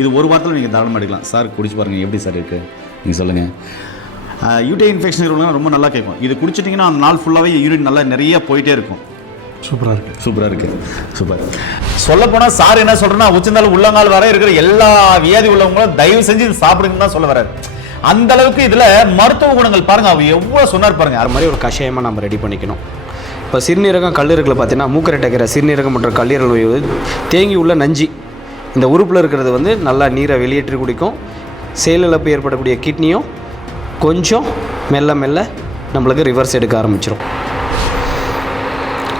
இது ஒரு வாரத்தில் நீங்கள் தாராளமாக எடுக்கலாம். சார் குடிச்சு பாருங்கள் எப்படி சார் இருக்குது நீங்கள் சொல்லுங்கள் யூடிஐ இன்ஃபெக்ஷன் இருக்கிறவங்க ரொம்ப நல்லா கேட்கும். இது குடிச்சிட்டிங்கன்னா அந்த நாள் ஃபுல்லாகவே யூரின் நல்லா நிறைய போயிட்டே இருக்கும். சூப்பராக இருக்குது சூப்பராக இருக்கு. சூப்பர். சொல்ல போனால் சார் என்ன சொல்றேன்னா உச்சந்தால் உள்ளங்கால் வரை இருக்கிற எல்லா வியாதி உள்ளவங்களும் தயவு செஞ்சு இது சாப்பிடுங்கன்னு தான் சொல்ல வர்றாரு. அந்த அளவுக்கு இதுல மருத்துவ குணங்கள் பாருங்க அவர் எவ்வளவு சொன்னார் பாருங்க. அது மாதிரி ஒரு கஷாயமாக நம்ம ரெடி பண்ணிக்கணும். இப்போ சிறுநீரகம் கல்லீரல்களை பார்த்தீங்கன்னா மூக்கரட்டைக்கிற சிறுநீரகம் மற்றும் கல்லீரல் நோய் தேங்கி உள்ள நஞ்சு இந்த உறுப்பில் இருக்கிறது வந்து நல்லா நீரை வெளியேற்றி குடிக்கும். செயலிழப்பு ஏற்படக்கூடிய கிட்னியும் கொஞ்சம் மெல்ல மெல்ல நம்மளுக்கு ரிவர்ஸ் எடுக்க ஆரம்பிச்சிடும்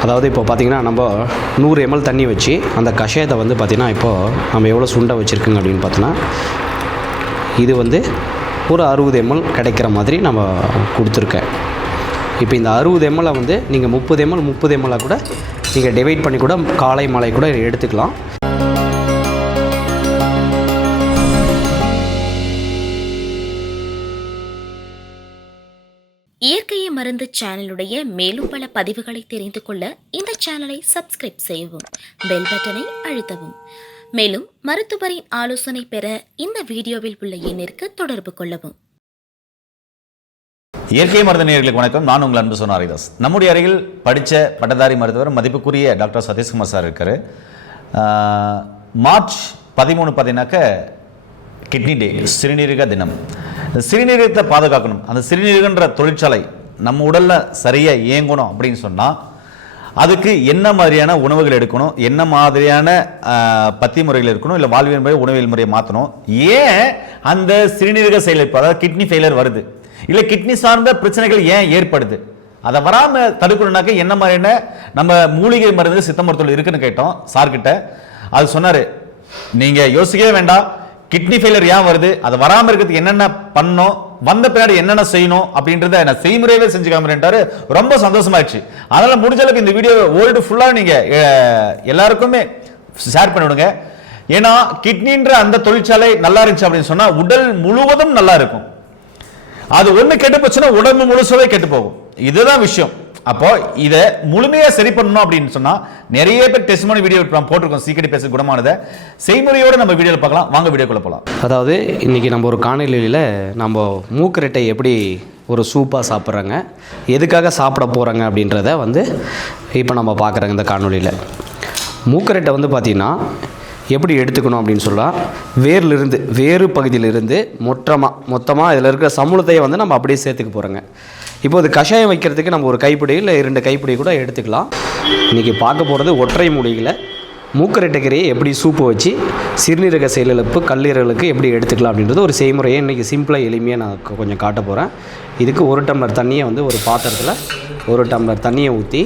அதாவது இப்போ பார்த்தீங்கன்னா நம்ம நூறு எம்எல் தண்ணி வச்சு அந்த கஷாயத்தை வந்து பார்த்திங்கன்னா இப்போது நம்ம எவ்வளோ சுண்டை வச்சுருக்குங்க அப்படின்னு பார்த்தோன்னா இது வந்து ஒரு அறுபது எம்எல் கிடைக்கிற மாதிரி நம்ம கொடுத்துருக்கேன். இப்போ இந்த அறுபது எம்எல்லை வந்து நீங்கள் முப்பது எம்எல் முப்பது எம்எல்லாக கூட நீங்கள் டிவைட் பண்ணி கூட காலை மாலை கூட எடுத்துக்கலாம். இயற்கையை மருந்து சேனலுடைய மேலும் பல பதிவுகளை தெரிந்து கொள்ள இந்த சேனலை சப்ஸ்கிரைப் செய்யவும் பெல் பட்டனை அழுத்தவும். மேலும் மருத்துவரின் ஆலோசனை பெற இந்த வீடியோவில் உள்ள எண்ணிற்கு தொடர்பு கொள்ளவும். இயற்கை மருத்துவ நேர்களுக்கு வணக்கம். நான் உங்கள் அன்பு சொன்ன ஹரிதாஸ். நம்முடைய அருகில் படித்த பட்டதாரி மருத்துவர் மதிப்புக்குரிய டாக்டர் சதீஷ்குமார் சார் இருக்கார். மார்ச் பதிமூணு பார்த்தீங்கன்னாக்க கிட்னி டே சிறுநீரக தினம். சிறுநீரகத்தை பாதுகாக்கணும். அந்த சிறுநீரகன்ற தொழிற்சாலை நம்ம உடலில் சரியாக இயங்கணும் அப்படின்னு சொன்னால் அதுக்கு என்ன மாதிரியான உணவுகள் எடுக்கணும்? என்ன மாதிரியான பத்தி முறைகள் இருக்கணும்? இல்லை வாழ்வியல் முறை உணவியல் முறையை மாற்றணும் ஏன் அந்த சிறுநீரக செயலிழப்பு அதாவது கிட்னி ஃபெயிலியர் வருது? இல்லை கிட்னி சார்ந்த பிரச்சனைகள் ஏன் ஏற்படுது? அதை வராமல் தடுக்கணும்னாக்க என்ன மாதிரியான நம்ம மூலிகை மருந்து சித்த மருத்துவம் இருக்குன்னு கேட்டோம் சார்கிட்ட. அது சொன்னார் நீங்கள் யோசிக்கவே வேண்டாம். கிட்னி ஃபெயிலியர் ஏன் வருது? அது வராமல் இருக்கிறதுக்கு என்னென்ன பண்ணோம்? வந்த பின்னாடி என்னென்ன செய்யணும்? அப்படின்றத நான் செய்முறையவே செஞ்சு காமிறேன்ட்டாரு ரொம்ப சந்தோஷமாயிடுச்சு. அதனால் முடிஞ்ச அளவுக்கு இந்த வீடியோ வேர்ல்டு ஃபுல்லாக நீங்கள் எல்லாருக்குமே ஷேர் பண்ணிவிடுங்க. ஏன்னா கிட்னின்ற அந்த தொழிற்சாலை நல்லா இருந்துச்சு அப்படின்னு சொன்னால் உடல் முழுவதும் நல்லா இருக்கும். அது ஒன்று கெட்டு போச்சுன்னா உடம்பு முழுசவே கெட்டு போகும். இதுதான் விஷயம். அப்போ இதை முழுமையாக சரி பண்ணணும் அப்படின்னு சொன்னால் நிறைய பேர் டெஸ்ட் பண்ணி வீடியோ போட்டிருக்கோம். சீக்கிரம் பேச குணமானதை. செய்முறையோடு நம்ம வீடியோவில் பார்க்கலாம். வாங்க வீடியோக்குள்ள போகலாம் அதாவது இன்றைக்கி நம்ம ஒரு காணொலியில் நம்ம மூக்கரட்டை எப்படி ஒரு சூப்பாக சாப்பிட்றாங்க எதுக்காக சாப்பிட போகிறாங்க அப்படின்றத வந்து இப்போ நம்ம பார்க்குறோங்க இந்த காணொலியில் மூக்கரட்டை வந்து பார்த்திங்கன்னா எப்படி எடுத்துக்கணும் அப்படின்னு சொல்லலாம் வேர்லிருந்து வேறு பகுதியிலிருந்து மொற்றமாக மொத்தமாக இதில் இருக்கிற சமூலத்தையே வந்து நம்ம அப்படியே சேர்த்துக்க போகிறோங்க இப்போ இது கஷாயம் வைக்கிறதுக்கு நம்ம ஒரு கைப்பிடி இல்லை இரண்டு கைப்பிடி கூட எடுத்துக்கலாம். இன்றைக்கி பார்க்க போகிறது ஒற்றை மூலிகளை மூக்கரெட்டைக்கரையை எப்படி சூப்பு வச்சு சிறுநீரக செயலிழப்பு கல்லீரலுக்கு எப்படி எடுத்துக்கலாம் அப்படின்றது ஒரு செய்முறையை இன்றைக்கி சிம்பிளாக எளிமையாக நான் கொஞ்சம் காட்ட போகிறேன் இதுக்கு ஒரு டம்ளர் தண்ணியை வந்து ஒரு பாத்திரத்தில் ஒரு டம்ளர் தண்ணியை ஊற்றி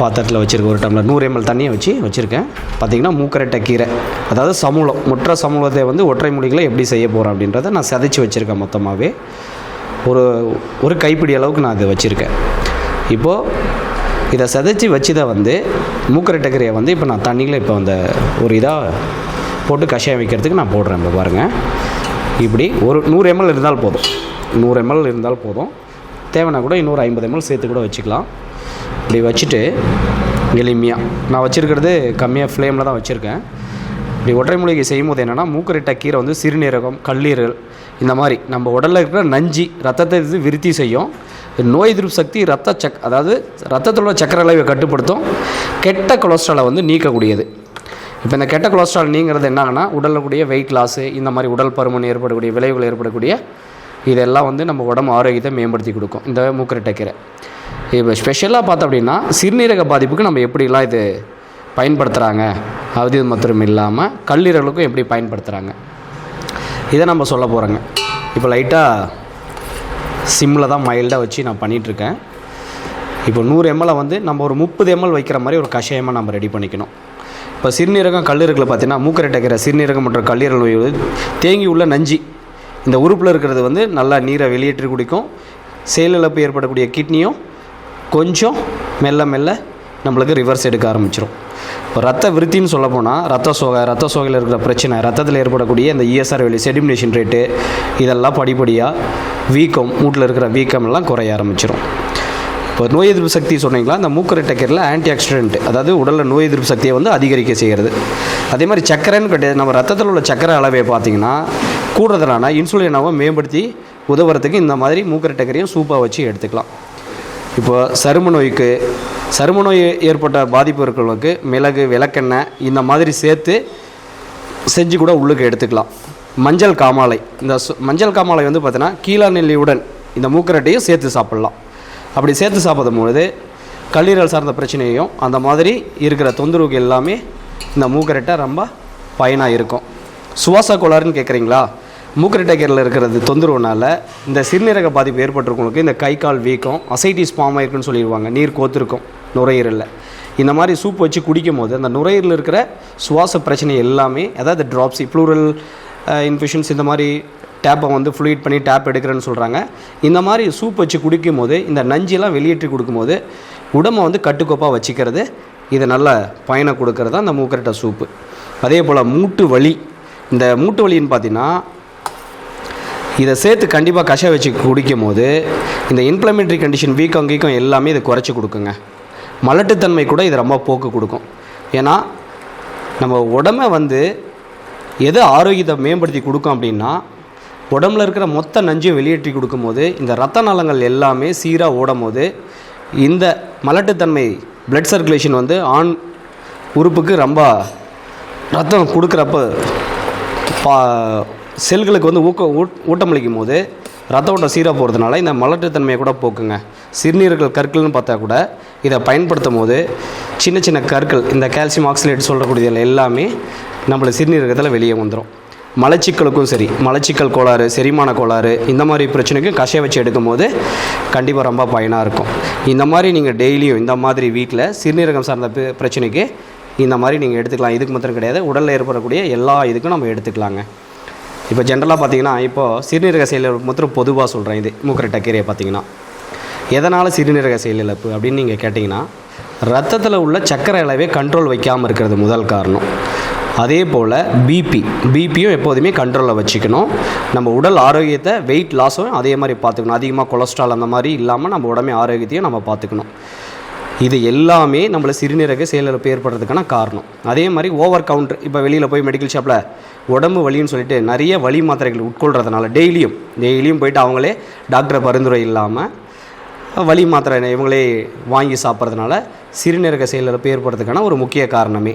பாத்திரத்தில் வச்சுருக்கேன் ஒரு டம்ளர் நூறு எம்எல் தண்ணியை வச்சு வச்சுருக்கேன். பார்த்தீங்கன்னா மூக்கரட்டை கீரை அதாவது சமூலம் முற்ற சமூலத்தை வந்து ஒற்றை மூலிகளை எப்படி செய்ய போகிறேன் அப்படின்றத நான் சதைச்சு வச்சுருக்கேன் மொத்தமாகவே ஒரு ஒரு கைப்பிடி அளவுக்கு நான் அதை வச்சுருக்கேன். இப்போது இதை சதைச்சி வச்சுதை வந்து மூக்கரட்டை கீரையை வந்து இப்போ நான் தண்ணியில் இப்போ அந்த ஒரு இதாக போட்டு கஷாயம் வைக்கிறதுக்கு நான் போடுறேன். இப்போ பாருங்கள் இப்படி ஒரு நூறு எம்எல் இருந்தால் போதும். நூறு எம்எல் இருந்தால் போதும். தேவைன்னா கூட இன்னொரு ஐம்பது எம்எல் சேர்த்து கூட வச்சுக்கலாம். இப்படி வச்சுட்டு எளிமையாக நான் வச்சுருக்கிறது கம்மியாக ஃப்ளேமில் தான் வச்சுருக்கேன். இப்படி ஒற்றை மூலிகை செய்யும் போது என்னென்னா மூக்கரிட்ட கீரை வந்து சிறுநீரகம் கல்லீரல் இந்த மாதிரி நம்ம உடலில் இருக்கிற நஞ்சி ரத்தத்தை இது விருத்தி செய்யும். நோய் எதிர்ப்பு சக்தி ரத்த சக் அதாவது ரத்தத்தில் உள்ள சக்கரை அளவை கட்டுப்படுத்தும். கெட்ட கொலஸ்ட்ராலை வந்து நீக்கக்கூடியது. இப்போ இந்த கெட்ட கொலஸ்ட்ரால் நீங்கிறது என்னங்கன்னா உடலில் வெயிட் லாஸு இந்த மாதிரி உடல் பருமன் ஏற்படக்கூடிய விளைவுகள் ஏற்படக்கூடிய இதெல்லாம் வந்து நம்ம உடம்பு ஆரோக்கியத்தை மேம்படுத்தி கொடுக்கும். இந்த மூக்கரிட்ட கீரை. இப்போ ஸ்பெஷலாக பார்த்தோம் அப்படின்னா சிறுநீரக பாதிப்புக்கு நம்ம எப்படிலாம் இது பயன்படுத்துகிறாங்க அது மாத்திரம் இல்லாமல் கல்லீரலுக்கும் எப்படி பயன்படுத்துகிறாங்க இதை நம்ம சொல்ல போகிறோங்க இப்போ லைட்டாக சிம்மில் தான் மைல்டாக வச்சு நான் பண்ணிகிட்ருக்கேன் இப்போ நூறு எம்எல்லை வந்து நம்ம ஒரு முப்பது எம்எல் வைக்கிற மாதிரி ஒரு கஷாயமாக நம்ம ரெடி பண்ணிக்கணும். இப்போ சிறுநீரகம் கல்லீரகில் பார்த்தீங்கன்னா மூக்கரட்டைக்கிற சிறுநீரகம் மற்றும் கல்லீரல் நோய் தேங்கி உள்ள நஞ்சு. இந்த உறுப்பில் இருக்கிறது வந்து நல்லா நீரை வெளியேற்றி குடிக்கும். செயலிழப்பு ஏற்படக்கூடிய கிட்னியும் கொஞ்சம் மெல்ல மெல்ல நம்மளுக்கு ரிவர்ஸ் எடுக்க ஆரம்பிச்சிடும் இப்போ ரத்த விருத்தின்னு சொல்ல போனால் ரத்த சோகை ரத்த சோகையில் இருக்கிற பிரச்சனை ரத்தத்தில் ஏற்படக்கூடிய இந்த இஎஸ்ஆர் வெளி செடிமினேஷன் ரேட்டு இதெல்லாம் படிப்படியாக வீக்கம் மூட்டில் இருக்கிற வீக்கமெல்லாம் குறைய ஆரம்பிச்சிடும் இப்போ நோய் எதிர்ப்பு சக்தி சொன்னீங்களா? அந்த மூக்கரட்டை கீரையில் ஆன்டி ஆக்சிடென்ட் அதாவது உடலில் நோய் எதிர்ப்பு சக்தியை வந்து அதிகரிக்க செய்கிறது. அதே மாதிரி சக்கரைன்னு கிடையாது நம்ம ரத்தத்தில் உள்ள சக்கரை அளவை பார்த்தீங்கன்னா கூடுறதுனால இன்சுலினாவை மேம்படுத்தி உதவுறதுக்கு இந்த மாதிரி மூக்கரட்டை கீரையும் சூப்பாக வச்சு எடுத்துக்கலாம். இப்போ சரும நோய்க்கு சரும நோய் ஏற்பட்ட பாதிப்பு மிளகு விளக்கெண்ணெய் இந்த மாதிரி சேர்த்து செஞ்சு கூட உள்ளுக்கு எடுத்துக்கலாம். மஞ்சள் காமாலை. இந்த மஞ்சள் காமாலை வந்து பார்த்தீங்கன்னா கீழா நெல்லியுடன் இந்த மூக்கரட்டையும் சேர்த்து சாப்பிட்லாம். அப்படி சேர்த்து சாப்பிடும் பொழுது கல்லீரல் சார்ந்த பிரச்சனையும் அந்த மாதிரி இருக்கிற தொந்தரவுக்கு எல்லாமே இந்த மூக்கரட்டை ரொம்ப பயனாக இருக்கும் சுவாச கோளாறுன்னு கேட்குறீங்களா மூக்கரட்டை இருக்கிறது தொந்தரவுனால இந்த சிறுநீரக பாதிப்பு ஏற்பட்டிருக்கவங்களுக்கு இந்த கை கால் வீக்கம் அசைட்டிஸ் ஃபார்ம் ஆயிருக்குன்னு சொல்லிடுவாங்க. நீர் கோத்திருக்கும் நுரையீரலில். இந்த மாதிரி சூப் வச்சு குடிக்கும் போது அந்த நுரையீரலில் இருக்கிற சுவாச பிரச்சனை எல்லாமே அதாவது ட்ராப்ஸி ப்ளூரல் இன்ஃபெக்ஷன்ஸ் இந்த மாதிரி டேப்பை வந்து ஃப்ளூயிட் பண்ணி டேப் எடுக்கிறேன்னு சொல்கிறாங்க இந்த மாதிரி சூப் வச்சு குடிக்கும் போது இந்த நஞ்செல்லாம் வெளியேற்றி கொடுக்கும்போது உடம்பை வந்து கட்டுக்கோப்பாக வச்சுக்கிறது இது நல்ல பயனை கொடுக்கறது தான் இந்த மூக்கரட்டை சூப்பு. அதே போல் மூட்டு வலி. இந்த மூட்டு வலின்னு பார்த்தீங்கன்னா இதை சேர்த்து கண்டிப்பாக கஷாய வச்சு குடிக்கும் போது இந்த இன்ஃப்ளமேட்டரி கண்டிஷன் வீக்கம் கீக்கம் எல்லாமே இதை குறைச்சி கொடுக்குங்க. மலட்டுத்தன்மை கூட இது ரொம்ப போக்கு கொடுக்கும். ஏன்னா நம்ம உடம்ப வந்து எது ஆரோக்கியத்தை மேம்படுத்தி கொடுக்கும் அப்படின்னா உடம்புல இருக்கிற மொத்த நஞ்சையும் வெளியேற்றி கொடுக்கும்போது இந்த ரத்த நலங்கள் எல்லாமே சீராக ஓடும் போது இந்த மலட்டுத்தன்மை பிளட் சர்க்குலேஷன் வந்து ஆண் உறுப்புக்கு ரொம்ப ரத்தம் கொடுக்குறப்ப பா செல்களுக்கு வந்து ஊக்க ஊட்டமளிக்கும் போது ரத்த ஓட்டம் சீராக போகிறதுனால இந்த மலட்டுத்தன்மையை கூட போக்குங்க. சிறுநீர்கள் கற்கள்னு பார்த்தா கூட இதை பயன்படுத்தும் போது சின்ன சின்ன கற்கள் இந்த கால்சியம் ஆக்சிலேட் சொல்கிறக்கூடியதில் எல்லாமே நம்மள சிறுநீரகத்தில் வெளியே வந்துடும் மலச்சிக்கலுக்கும் சரி மலச்சிக்கல் கோளாறு செரிமான கோளாறு இந்த மாதிரி பிரச்சனைக்கும் கஷாய வச்சு எடுக்கும்போது கண்டிப்பாக ரொம்ப பயனாக இருக்கும். இந்த மாதிரி நீங்கள் டெய்லியும் இந்த மாதிரி வீட்டில் சிறுநீரகம் சார்ந்த பிரச்சனைக்கு இந்த மாதிரி நீங்கள் எடுத்துக்கலாம். இதுக்கு மாத்திரம் கிடையாது. உடலில் ஏற்படக்கூடிய எல்லா இதுக்கும் நம்ம எடுத்துக்கலாங்க. இப்போ ஜென்ரலாக பார்த்தீங்கன்னா இப்போது சிறுநீரக செயலிழப்பு மற்றும் பொதுவாக சொல்கிறேன் இது. மூக்கரை கீரையை பார்த்தீங்கன்னா. எதனால் சிறுநீரக செயலிழப்பு அப்படின்னு நீங்கள் கேட்டிங்கன்னா ரத்தத்தில் உள்ள சர்க்கரை அளவே கண்ட்ரோல் வைக்காமல் இருக்கிறது முதல் காரணம். அதே போல் பிபி பிபியும் எப்போதுமே கண்ட்ரோலில் வச்சுக்கணும். நம்ம உடல் ஆரோக்கியத்தை வெயிட் லாஸும் அதே மாதிரி பார்த்துக்கணும். அதிகமாக கொலஸ்ட்ரால் அந்த மாதிரி இல்லாமல் நம்ம உடம்பு ஆரோக்கியத்தையும் நம்ம பார்த்துக்கணும். இது எல்லாமே நம்மளை சிறுநீரக செயலிழப்பு ஏற்படுறதுக்கான காரணம். அதே மாதிரி ஓவர் கவுண்டர் இப்போ வெளியில் போய் மெடிக்கல் ஷாப்பில் உடம்பு வலின்னு சொல்லிட்டு நிறைய வலி மாத்திரைகள் உட்கொள்கிறதுனால டெய்லியும் டெய்லியும் போயிட்டு அவங்களே டாக்டர் பரிந்துரை இல்லாமல் வலி மாத்திரை இவங்களே வாங்கி சாப்பிட்றதுனால சிறுநீரக செயலிழப்பு ஏற்படுறதுக்கான ஒரு முக்கிய காரணமே.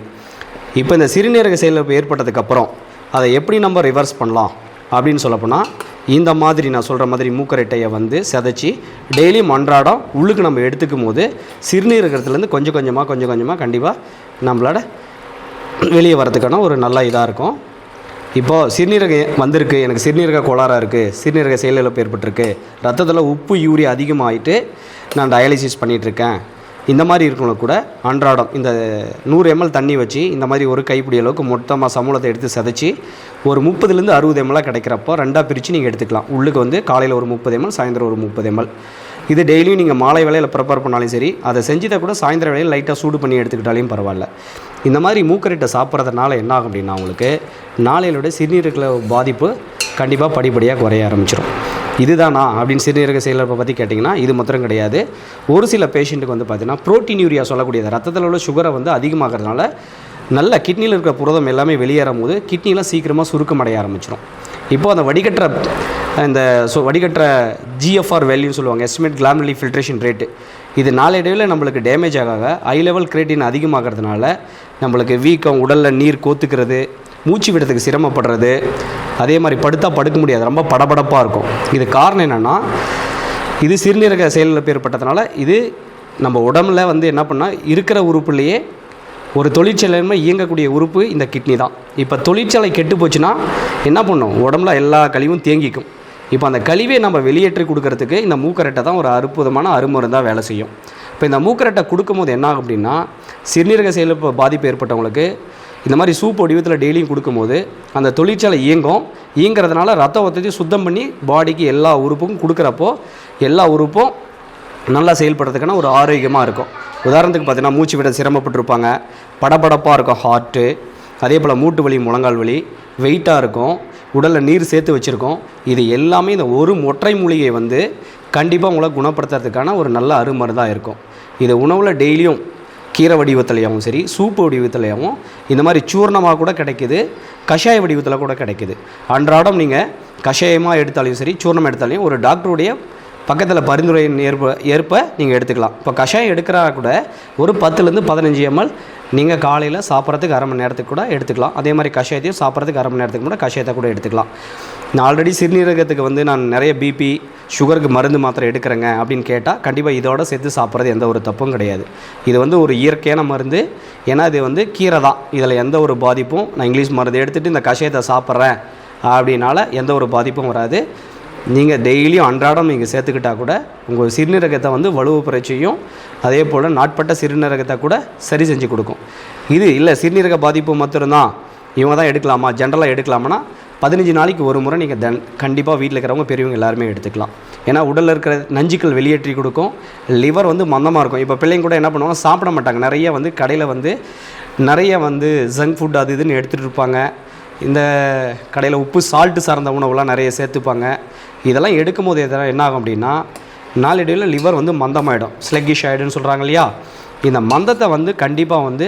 இப்போ இந்த சிறுநீரக செயலிழப்பு ஏற்பட்டதுக்கப்புறம் அதை எப்படி நம்ம ரிவர்ஸ் பண்ணலாம் அப்படின்னு சொல்லப்போனால் இந்த மாதிரி நான் சொல்கிற மாதிரி மூக்கரட்டையை வந்து செதைச்சி டெய்லியும் அன்றாடம் உள்ளுக்கு நம்ம எடுத்துக்கும் போது சிறுநீரகத்துலேருந்து கொஞ்சம் கொஞ்சமாக கொஞ்சம் கொஞ்சமாக கண்டிப்பாக நம்மளோட வெளியே வரதுக்கான ஒரு நல்ல இதாக இருக்கும். இப்போது சிறுநீரகம் வந்திருக்கு. எனக்கு சிறுநீரக கோளாறாக இருக்குது சிறுநீரக செயலிழப்பு ஏற்பட்டிருக்கு. ரத்தத்தில் உப்பு யூரியா அதிகமாகிட்டு நான் டயாலிசிஸ் பண்ணிகிட்ருக்கேன் இந்த மாதிரி இருக்கவங்களுக்கு கூட அன்றாடம். இந்த நூறு எம்எல் தண்ணி வச்சு இந்த மாதிரி ஒரு கைப்பிடி அளவுக்கு மொத்தமாக சமூலத்தை எடுத்து சதைச்சி ஒரு முப்பதுலேருந்து அறுபது எம்எல்லாம் கிடைக்கிறப்போ ரெண்டாக பிரித்து நீங்கள் எடுத்துக்கலாம். உள்ளுக்கு வந்து காலையில் ஒரு முப்பது எம்எல் சாயந்தரம் ஒரு முப்பது எம்எல் இது டெய்லியும் நீங்கள் மாலை வேலையில் ப்ரிப்பேர் பண்ணாலும் சரி அதை செஞ்சதை கூட சாயந்தர வேலையில் லைட்டாக சூடு பண்ணி எடுத்துக்கிட்டாலையும் பரவாயில்ல. இந்த மாதிரி மூக்கரிட்ட சாப்பிட்றதுனால என்ன ஆகும் அப்படின்னா உங்களுக்கு நாளையிலோட சிறுநீரக பாதிப்பு கண்டிப்பாக படிப்படியாக குறைய ஆரம்பிச்சிடும் இதுதானா அப்படின்னு சிறுநீரக செயலிழப்பை பற்றி கேட்டிங்கன்னா இது மாத்திரம் கிடையாது. ஒரு சில பேஷண்ட்டுக்கு வந்து பார்த்தீங்கன்னா புரோட்டீன் யூரியா சொல்லக்கூடியது. ரத்தத்தில் உள்ள சுகரை வந்து அதிகமாகிறதுனால நல்ல கிட்னியில் இருக்கிற புரதம் எல்லாமே வெளியேறும் போது கிட்னிலாம் சீக்கிரமாக சுருக்கமடைய ஆரம்பிச்சிடும் இப்போ அந்த வடிகட்டுற இந்த ஸோ வடிகட்டுற ஜிஎஃப்ஆர் வேல்யூன்னு சொல்லுவாங்க எஸ்டிமேட் கிளாமலி ஃபில்ட்ரேஷன் ரேட்டு இது நாளடைவில் நம்மளுக்கு டேமேஜ் ஆக ஹை லெவல் கிரேட்டின் அதிகமாகிறதுனால நம்மளுக்கு வீக்கம் உடலில் நீர் கோத்துக்கிறது மூச்சு விடுறதுக்கு சிரமப்படுறது. அதே மாதிரி படுத்தா படுக்க முடியாது. ரொம்ப படபடப்பாக இருக்கும். இது காரணம் என்னென்னா இது சிறுநீரக செயலிழப்பு ஏற்பட்டதுனால இது நம்ம உடம்புல வந்து என்ன பண்ணால் இருக்கிற உறுப்புலேயே ஒரு தொழிற்சாலையுமே இயங்கக்கூடிய உறுப்பு இந்த கிட்னி தான். இப்போ தொழிற்சாலை கெட்டு போச்சுன்னா என்ன பண்ணும்? உடம்புல எல்லா கழிவும் தேங்கிக்கும். இப்போ அந்த கழிவை நம்ம வெளியேற்றி கொடுக்கறதுக்கு இந்த மூக்கரட்டை தான் ஒரு அற்புதமான அருமருந்தாக வேலை செய்யும். இப்போ இந்த மூக்கரட்டை கொடுக்கும்போது என்ன ஆகும் அப்படின்னா சிறுநீரக செயலிழப்பு பாதிப்பு ஏற்பட்டவங்களுக்கு இந்த மாதிரி சூப் வடிவத்தில் டெய்லியும் கொடுக்கும்போது அந்த தொழிற்சாலை இயங்கும். இயங்கிறதுனால ரத்த ஓட்டத்தை சுத்தம் பண்ணி பாடிக்கு எல்லா உறுப்புக்கும் கொடுக்குறப்போ எல்லா உறுப்பும் நல்லா செயல்படுறதுக்கான ஒரு ஆரோக்கியமாக இருக்கும். உதாரணத்துக்கு பார்த்தீங்கன்னா மூச்சு விட சிரமப்பட்டிருப்பாங்க. படபடப்பாக இருக்கும் ஹார்ட்டு அதே போல் மூட்டு வலி முழங்கால் வலி வெயிட்டாக இருக்கும். உடலில் நீர் சேர்த்து வச்சுருக்கோம். இது எல்லாமே இந்த ஒரு ஒற்றை மூலிகை வந்து கண்டிப்பாக உங்களை குணப்படுத்துறதுக்கான ஒரு நல்ல அருமருந்தாக இருக்கும். இது உணவில் டெய்லியும் கீரை வடிவத்துலையாகவும் சரி சூப்பு வடிவத்துலையாகவும் இந்த மாதிரி சூர்ணமாக கூட கிடைக்குது கஷாய வடிவத்தில் கூட கிடைக்குது. அன்றாடம் நீங்கள் கஷாயமாக எடுத்தாலையும் சரி சூர்ணம் எடுத்தாலையும் ஒரு டாக்டருடைய பக்கத்தில் பரிந்துரை ஏற்ப ஏற்ப நீங்கள் எடுத்துக்கலாம். இப்போ கஷாயம் எடுக்கிறா கூட ஒரு பத்துலேருந்து பதினஞ்சு எம்எல் நீங்கள் காலையில் சாப்பிட்றதுக்கு அரை மணி நேரத்துக்கு கூட எடுத்துக்கலாம். அதே மாதிரி கஷாயத்தையும் சாப்பிட்றதுக்கு அரை மணி நேரத்துக்கு கூட கஷாயத்தை கூட எடுத்துக்கலாம். நான் ஆல்ரெடி சிறுநீரகத்துக்கு வந்து நான் நிறைய பிபி சுகருக்கு மருந்து மாத்திரை எடுக்கிறேங்க அப்படின்னு கேட்டால் கண்டிப்பாக இதோட சேர்த்து சாப்பிட்றது எந்த ஒரு தப்பும் கிடையாது. இது வந்து ஒரு இயற்கையான மருந்து. ஏன்னா இது வந்து கீரை தான். இதில் எந்த ஒரு பாதிப்பும் நான் இங்கிலீஷ் மருந்து எடுத்துகிட்டு இந்த கஷாயத்தை சாப்பிட்றேன் அப்படின்னால எந்த ஒரு பாதிப்பும் வராது. நீங்கள் டெய்லியும் அன்றாடம் நீங்கள் சேர்த்துக்கிட்டா கூட உங்கள் சிறுநீரகத்தை வந்து வலுவு செய்யும் அதே போல் நாட்பட்ட சிறுநீரகத்தை கூட சரி செஞ்சு கொடுக்கும். இது இல்லை சிறுநீரக பாதிப்பு மாத்திரம்தான். இவங்க தான் எடுக்கலாமா ஜென்ரலாக எடுக்கலாமான்னா பதினஞ்சு நாளைக்கு ஒரு முறை நீங்கள் தன் கண்டிப்பாக வீட்டில் இருக்கிறவங்க பெரியவங்க எல்லாருமே எடுத்துக்கலாம். ஏன்னா உடலில் இருக்கிற நஞ்சுக்கள் வெளியேற்றி கொடுக்கும். லிவர் வந்து மந்தமாக இருக்கும். இப்போ பிள்ளைங்க கூட என்ன பண்ணுவாங்க? சாப்பிட மாட்டாங்க. நிறைய வந்து கடையில் வந்து நிறைய வந்து ஜங்க் ஃபுட் அது இதுன்னு எடுத்துகிட்டு இருப்பாங்க. இந்த கடையில் உப்பு சால்ட்டு சார்ந்த உணவுலாம் நிறைய சேர்த்துப்பாங்க. இதெல்லாம் எடுக்கும் போது எதனா என்ன ஆகும் அப்படின்னா நாளடைவில் லிவர் வந்து மந்தமாயிடும். ஸ்லெக்கிஷ் ஆகிடும்னு சொல்கிறாங்க இல்லையா? இந்த மந்தத்தை வந்து கண்டிப்பாக வந்து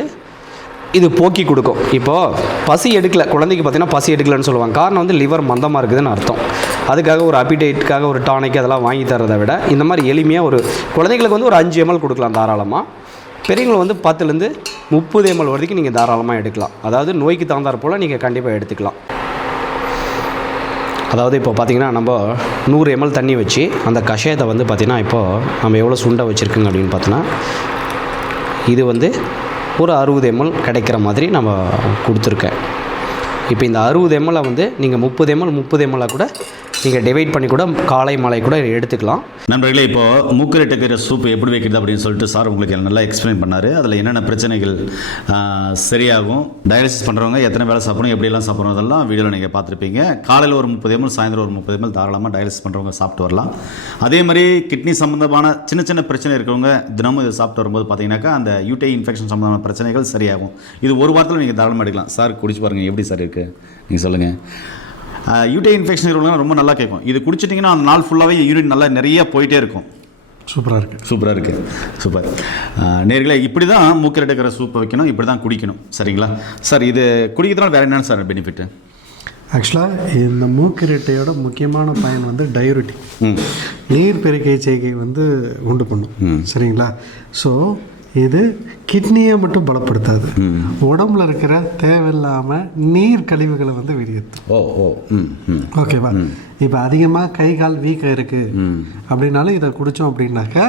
இது போக்கி கொடுக்கும். இப்போது பசி எடுக்கல குழந்தைக்கு பார்த்தீங்கன்னா பசி எடுக்கலைன்னு சொல்லுவாங்க. காரணம் வந்து லிவர் மந்தமாக இருக்குதுன்னு அர்த்தம். அதுக்காக ஒரு அப்பிடைட்டுக்காக ஒரு டானிக் அதெல்லாம் வாங்கி தரதை விட இந்த மாதிரி எளிமையாக ஒரு குழந்தைங்களுக்கு வந்து ஒரு அஞ்சு எம்எல் கொடுக்கலாம் தாராளமாக பெரியவங்களை வந்து பத்துலேருந்து முப்பது எம்எல் வரைக்கும் நீங்கள் தாராளமாக எடுக்கலாம். அதாவது நோய்க்கு தகுந்தாற் போல் நீங்கள் கண்டிப்பாக எடுத்துக்கலாம். அதாவது இப்போ பார்த்தீங்கன்னா நம்ம நூறு எம்எல் தண்ணி வச்சு அந்த கஷாயத்தை வந்து பார்த்திங்கன்னா இப்போது நம்ம எவ்வளோ சுண்டை வச்சுருக்குங்க அப்படின்னு பார்த்தோன்னா இது வந்து ஒரு அறுபது எம்எல் கிடைக்கிற மாதிரி நம்ம கொடுத்துருக்கேன். இப்போ இந்த அறுபது எம்எல்லை வந்து நீங்கள் முப்பது எம்எல் முப்பது எம்எல்லாக கூட நீங்கள் டிவைட் பண்ணி கூட காலை மாலை கூட எடுத்துக்கலாம். நண்பர்களே இப்போ மூக்கரெட்டுக்கிற சூப் எப்படி வைக்கிறது அப்படின்னு சொல்லிட்டு சார் உங்களுக்கு நல்லா எக்ஸ்பிளைன் பண்ணார். அதில் என்னென்ன பிரச்சனைகள் சரியாகும் டயாலிசிஸ் பண்ணுறவங்க எத்தனை வேலை சாப்பிடணும் எப்படியெல்லாம் சாப்பிடணும் அதெல்லாம் வீடியோவில் நீங்கள் பார்த்துருப்பீங்க. காலையில் ஒரு முப்பது எம்எல் சாயந்தரம் ஒரு முப்பது எம்எல் தாராளமாக டயாலிசிஸ் பண்ணுறவங்க சாப்பிட்டு வரலாம். அதே மாதிரி கிட்னி சம்மந்தமான சின்ன சின்ன பிரச்சனை இருக்கிறவங்க தினமும் இதை சாப்பிட்டு வரும்போது பார்த்தீங்கன்னாக்கா அந்த யூடிஐ இன்ஃபெக்ஷன் சம்மந்தமான பிரச்சனைகள் சரியாகும். இது ஒரு வாரத்தில் நீங்கள் தாராளமாக எடுக்கலாம். சார் குடிச்சு பாருங்கள் எப்படி சார் இருக்குது நீங்கள் சொல்லுங்கள் யூடிஐ இன்ஃபெக்ஷன் இருக்கிறவங்க ரொம்ப நல்லா கேட்கும். இது குடிச்சிட்டிங்கன்னா அந்த நாள் ஃபுல்லாகவே யூரின் நல்லா நிறைய போயிட்டே இருக்கும். சூப்பராக இருக்குது சூப்பராக இருக்குது சூப்பர். நேர்களே இப்படி தான் மூக்கில் எடுக்கிற சூப்பை வைக்கணும் இப்படி தான் குடிக்கணும். சரிங்களா? சார் இது குடிக்கிறதுனால வேறு என்னென்ன சார் பெனிஃபிட்டு ஆக்சுவலாக இந்த மூக்கிரட்டையோட முக்கியமான பயன் வந்து டயூரிட்டிக் ம். நீர் பெருக்கை செய்கை வந்து உண்டு பண்ணும். சரிங்களா? ஸோ இது கிட்னியை மட்டும் பலப்படுத்தாது. உடம்புல இருக்கிற தேவையில்லாமல் நீர் கழிவுகளை வந்து வெளியேற்றும். ஓ ஓ ஓகேவா இப்போ அதிகமாக கை கால் வீக்கம் இருக்குது அப்படின்னாலும் இதை குடித்தோம் அப்படின்னாக்கா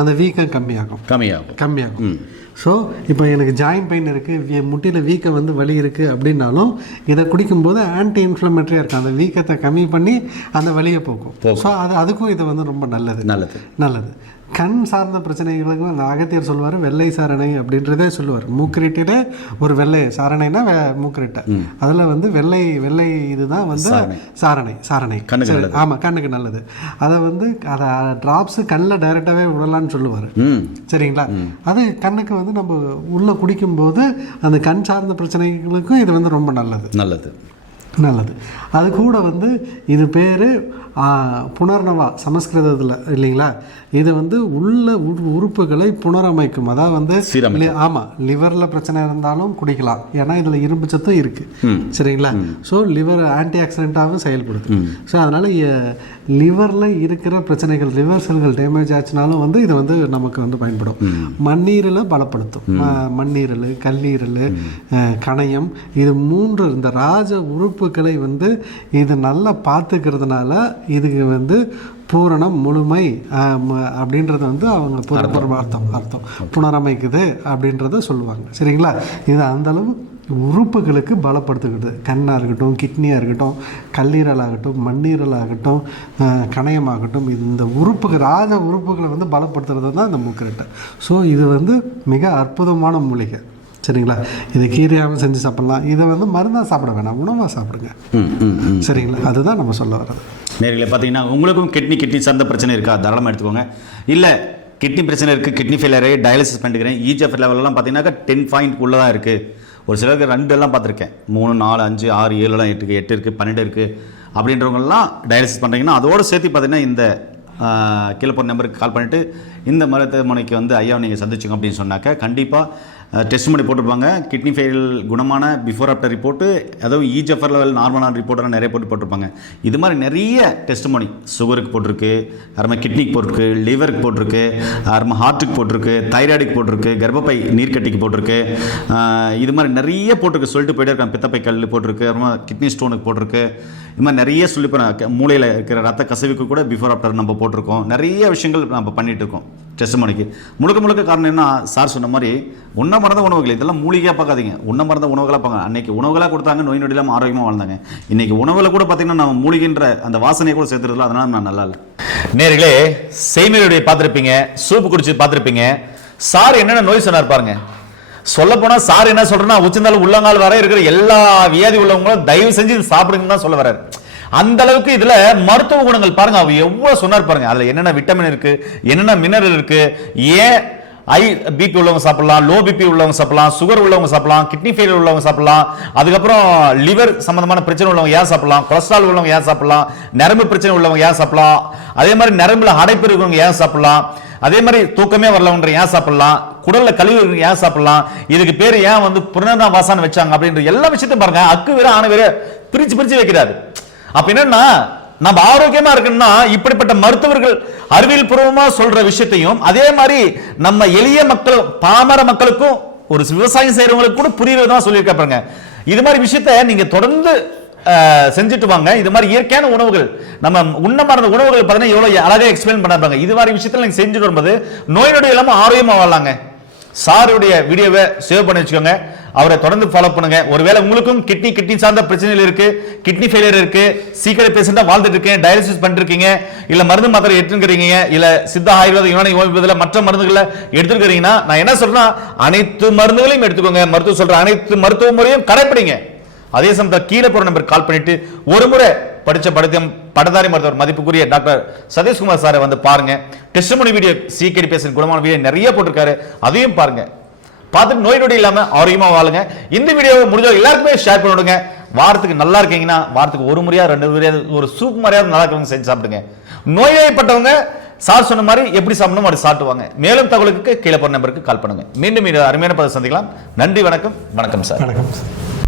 அந்த வீக்கம் கம்மியாகும். கம்மியாகும். கம்மியாகும். ஸோ இப்போ எனக்கு ஜாயின்ட் பெயின் இருக்குது முட்டியில் வீக்கம் வந்து வலி இருக்குது அப்படின்னாலும் இதை குடிக்கும்போது ஆன்டி இன்ஃப்ளமேட்டரியாக இருக்கும். அந்த வீக்கத்தை கம்மி பண்ணி அந்த வலியை போக்கும். ஸோ அது அதுக்கும் இது வந்து ரொம்ப நல்லது. நல்லது. நல்லது. கண் சார்ந்த பிரச்சனைகளுக்கும் அந்த அகத்தியர் சொல்லுவார் வெள்ளை சாரணை அப்படின்றதே சொல்லுவார். மூக்கிரட்டிலே ஒரு வெள்ளை சாரணைனா மூக்கிரட்டை. அதில் வந்து வெள்ளை வெள்ளை இதுதான் வந்து சாரணை. சாரணை கண்ணுக்கு சரி, ஆமா கண்ணுக்கு நல்லது. அதை வந்து அதை ட்ராப்ஸ் கண்ணில் டைரெக்டாகவே விடலான்னு சொல்லுவார். சரிங்களா? அது கண்ணுக்கு வந்து நம்ம உள்ள குடிக்கும்போது அந்த கண் சார்ந்த பிரச்சனைகளுக்கும் இது வந்து ரொம்ப நல்லது. நல்லது. நல்லது. அது கூட வந்து இது பேர் புனர்னவா சமஸ்கிருதத்தில் இல்லைங்களா? இது வந்து உள்ள உறு- உறுப்புகளை புனரமைக்கும். அதாவது வந்து சீரமைக்கும். லி- ஆமா லிவர்ல பிரச்சனை இருந்தாலும் குடிக்கலாம். ஏன்னா இதுல இரும்பு சத்தும் இருக்கு. சரிங்களா? ஸோ லிவர் ஆன்டி ஆக்சிடென்ட்டாகவும் செயல்படுது. ஸோ அதனால லிவர்ல இருக்கிற பிரச்சனைகள் லிவர் செல்கள் டேமேஜ் ஆச்சுனாலும் வந்து இது வந்து நமக்கு வந்து பயன்படும். மண்ணீரலை பலப்படுத்தும். மண்ணீரல் கல்லீரல் கணையம் இது மூன்று இந்த ராஜ உறுப்புகளை வந்து இது நல்லா பார்த்துக்கிறதுனால இதுக்கு வந்து பூரணம் முழுமை அப்படின்றத அப்படின்றது வந்து அவங்க புற- அர்த்தம் அர்த்தம். புனரமைக்குது அப்படின்றத சொல்லுவாங்க. சரிங்களா? இது அந்தளவு உறுப்புகளுக்கு பலப்படுத்துகிறது. கண்ணாக இருக்கட்டும் கிட்னியாக இருக்கட்டும் கல்லீரலாகட்டும் மண்ணீரலாகட்டும் கணையமாகட்டும் இது இந்த உறுப்புகள் ராஜ உறுப்புகளை வந்து பலப்படுத்துறது தான் இந்த மூக்கரட்டை. ஸோ இது வந்து மிக அற்புதமான மூலிகை. சரிங்களா? இதை கீரையாகவும் செஞ்சு சாப்பிடலாம். இதை வந்து மருந்தாக சாப்பிட வேணாம் உணவாக சாப்பிடுங்க. ம் ம் ம் சரிங்களா? அதுதான் நம்ம சொல்ல வர்றது. நேர்களே பார்த்தீங்கன்னா உங்களுக்கும் கிட்னி கிட்னி சார்ந்த பிரச்சனை இருக்கா? தாராளமாக எடுத்துக்கோங்க. இல்லை கிட்னி பிரச்சனை இருக்குது கிட்னி ஃபெயிலியரே டயாலிசிஸ் பண்ணிக்கிறேன் இஜிஎஃப் லெவலெல்லாம் பார்த்தீங்கன்னாக்கா டென் பாயிண்ட் உள்ளே தான் இருக்குது ஒரு சிலருக்கு ரெண்டு எல்லாம் பார்த்துருக்கேன். மூணு நாலு அஞ்சு ஆறு ஏழுலாம் எட்டுக்கு எட்டு இருக்குது பன்னெண்டு இருக்குது அப்படின்றவங்கலாம் டயாலிசிஸ் பண்ணுறீங்கன்னா அதோடு சேர்த்து பார்த்தீங்கன்னா இந்த கீழே போகிற நம்பருக்கு கால் பண்ணிவிட்டு இந்த மருத்துவமனைக்கு வந்து ஐயா நீங்கள் சந்திச்சுங்க அப்படின்னு சொன்னாக்க கண்டிப்பாக டெஸ்ட் பண்ணி போட்டிருப்பாங்க. கிட்னி ஃபெயில் குணமான பிஃபோர் ஆஃப்டர் ரிப்போர்ட்டு அதுவும் இஜெஃபர் ஈஜஃபர் லெவல் நார்மலான ரிப்போர்ட்டெல்லாம் நிறைய போட்டு போட்டிருப்பாங்க. இது மாதிரி நிறைய டெஸ்ட் மணி சுகருக்கு போட்டிருக்கு அப்புறமா கிட்னிக்கு போட்டிருக்கு லிவருக்கு போட்டிருக்கு அப்புறமா ஹார்ட்டுக்கு போட்டிருக்கு தைராய்டுக்கு போட்டிருக்கு கர்ப்பப்பை நீர்க்கட்டிக்கு போட்டிருக்கு. இது மாதிரி நிறைய போட்டிருக்கு. சொல்லிட்டு போயிட்டே இருக்காங்க. பித்தப்பை கல் போட்டிருக்கு அப்புறமா கிட்னி ஸ்டோனுக்கு போட்டிருக்கு. இது மாதிரி நிறைய சொல்லி போகிறாங்க மூளையில் இருக்கிற ரத்த கசவிக்கு கூட பிஃபோர் ஆஃப்டர் நம்ம போட்டிருக்கோம். நிறைய விஷயங்கள் நம்ம பண்ணிகிட்டு இருக்கோம். டெஸ்ட்மணிக்கு முழுக்க முழுக்க காரணம் என்ன? சார் சொன்ன மாதிரி உண்ண மறந்த உணவுகள் இதெல்லாம் மூலிகையாக பார்க்காதீங்க. உண்ண மறந்த உணவுகளாக பார்க்க அன்னைக்கு உணவுகளாக கொடுத்தாங்க நோய் நொடி இல்லாமல் ஆரோக்கியமாக வாழ்ந்தாங்க. இன்னைக்கு உணவுல கூட பார்த்தீங்கன்னா நம்ம மூலிகைன்ற அந்த வாசனையை கூட சேர்த்துறதுல அதனால நான் நல்லா இல்லை. நேர்களே செய்மையுடைய பார்த்துருப்பீங்க சூப்பு குடிச்சு பார்த்துருப்பீங்க. சார் என்னென்ன நோய் சொன்னார் பாருங்க. சொல்ல போனா சார் என்ன சொல்றேன்னா உச்சந்தாலும் உள்ளங்கால் வர இருக்கிற எல்லா வியாதி உள்ளவங்களும் தயவு செஞ்சு சாப்பிடுங்கன்னு தான் சொல்ல வர்றாரு. அந்த அளவுக்கு இதுல மருத்துவ குணங்கள் பாருங்க அவர் எவ்வளவு சொன்னார் பாருங்க. அதுல என்னென்ன விட்டமின் இருக்கு என்னென்ன மினரல் இருக்கு ஏன் ஐ பிபி உள்ளவங்க சாப்பிடலாம் லோ பிபி உள்ளவங்க சாப்பிடலாம் சுகர் உள்ளவங்க சாப்பிடலாம் கிட்னி ஃபெயிலியர் உள்ளவங்க சாப்பிடலாம் அதுக்கப்புறம் லிவர் சம்பந்தமான பிரச்சனை உள்ளவங்க ஏன் சாப்பிடலாம் கொலஸ்ட்ரால் உள்ளவங்க ஏன் சாப்பிடலாம் நரம்பு பிரச்சனை உள்ளவங்க ஏன் சாப்பிடலாம் அதே மாதிரி நரம்புல அடைப்பு இருக்கிறவங்க ஏன் சாப்பிடலாம் அதே மாதிரி தூக்கமே வரலவன்ற ஏன் சாப்பிடலாம் குடல்ல கழிவு ஏன் சாப்பிடலாம் இதுக்கு பேர் ஏன் வந்து புனர்ணா வாசான்னு வச்சாங்க அப்படின்ற எல்லா விஷயத்தையும் பாருங்க அக்கு வேற ஆன வேற பிரிச்சு பிரிச்சு வைக்கிறாரு. அப்ப என்னன்னா நம்ம ஆரோக்கியமா இருக்கணும்னா இப்படிப்பட்ட மருத்துவர்கள் அறிவியல் பூர்வமா சொல்ற விஷயத்தையும் அதே மாதிரி நம்ம எளிய மக்கள் பாமர மக்களுக்கும் ஒரு விவசாயம் செய்யறவங்களுக்கு கூட புரியறதா சொல்லியிருக்க பாருங்க. இது மாதிரி விஷயத்த நீங்க தொடர்ந்து செஞ்சுட்டு வாங்க. இது மாதிரி இயற்கையான உணவுகள் நம்ம உண்ண மறந்த உணவுகள் பார்த்தீங்கன்னா எவ்வளவு அழகாக எக்ஸ்பிளைன் பண்ணாங்க இது மாதிரி விஷயத்தில் நீங்கள் செஞ்சுட்டு வரும்போது நோயினுடைய இல்லாமல் ஆரோக்கியமாக வாழலாங்க. சாருடைய வீடியோவை சேவ் பண்ணி வச்சுக்கோங்க. அவரை தொடர்ந்து ஃபாலோ பண்ணுங்க. ஒருவேளை உங்களுக்கும் கிட்னி கிட்னி சார்ந்த பிரச்சனைகள் இருக்கு கிட்னி ஃபெயிலியர் இருக்கு சீக்கிரம் பேஷண்டா வாழ்ந்துட்டு இருக்கேன் டயாலிசிஸ் பண்ணிருக்கீங்க இல்ல மருந்து மாத்திரை எடுத்துக்கிறீங்க இல்ல சித்த ஆயுர்வேத யுனானி ஹோமியோபதியில மற்ற மருந்துகளை எடுத்துக்கிறீங்கன்னா நான் என்ன சொல்றேன்னா அனைத்து மருந்துகளையும் எடுத்துக்கோங்க. மருத்துவம் சொல்ற அனைத்து மருத்துவ முறையும் கடைப்பிடிங்க. அதே சமயத்தில் கீழே போற நம்பர் கால் பண்ணிட்டு ஒரு முறை படித்த படத்தையும் படதாரி மருத்துவர் மதிப்புக்குரிய டாக்டர் சதீஷ்குமார் சாரை வந்து பாருங்க. டெஸ்டமோனி வீடியோ சீக்கிரி பேசுகிற குணமான வீடியோ நிறைய போட்டிருக்காரு. அதையும் பாருங்க. பார்த்துட்டு நோய் நொடி இல்லாமல் ஆரோக்கியமாக வாழுங்க. இந்த வீடியோவை முடிஞ்ச எல்லாருக்குமே ஷேர் பண்ணி விடுங்க. வாரத்துக்கு நல்லா இருக்கீங்கன்னா வாரத்துக்கு ஒரு முறையா ரெண்டு முறையா ஒரு சூப் மாதிரியாவது நல்லா இருக்கிறவங்க செஞ்சு சாப்பிடுங்க. நோய்வாய்ப்பட்டவங்க சார் சொன்ன மாதிரி எப்படி சாப்பிடணும் அப்படி சாப்பிடுவாங்க மேலும் தகவலுக்கு கீழே போன நம்பருக்கு கால் பண்ணுங்க. மீண்டும் மீண்டும் அருமையான பதில் சந்திக்கலாம். நன்றி வணக்கம். வணக்கம் சார். வணக்கம் சார்.